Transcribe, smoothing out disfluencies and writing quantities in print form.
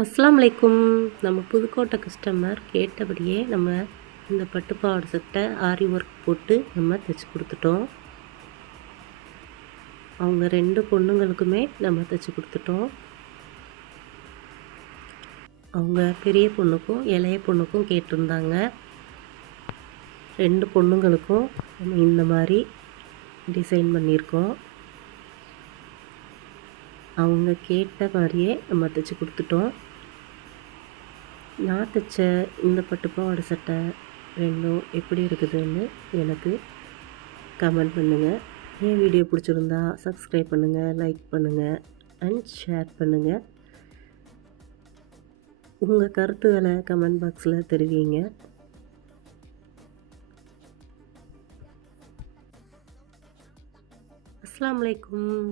அஸ்ஸலாமு அலைக்கும். நம்ம புதுக்கோட்டை கஸ்டமர் கேட்டபடியே நம்ம இந்த பட்டுப்பாவாடை சட்டை ஆரி ஒர்க் போட்டு நம்ம தைச்சி கொடுத்துட்டோம். அவங்க 2 பொண்ணுங்களுக்குமே நம்ம தைச்சி கொடுத்துட்டோம். அவங்க பெரிய பொண்ணுக்கும் இளைய பொண்ணுக்கும் கேட்டிருந்தாங்க. 2 பொண்ணுங்களுக்கும் நம்ம இந்த மாதிரி டிசைன் பண்ணியிருக்கோம். அவங்க கேட்ட மாதிரியே நம்ம தைச்சி கொடுத்துட்டோம். நான் தைச்ச இந்த பட்டுப்பாவாடை சட்டை 2ம் எப்படி இருக்குதுன்னு எனக்கு கமெண்ட் பண்ணுங்கள். என் வீடியோ பிடிச்சிருந்தா சப்ஸ்கிரைப் பண்ணுங்கள், லைக் பண்ணுங்கள் அண்ட் ஷேர் பண்ணுங்கள். உங்கள் கருத்துக்களை கமெண்ட் பாக்ஸில் தெரிவிங்க. அஸ்ஸலாமு அலைக்கும்.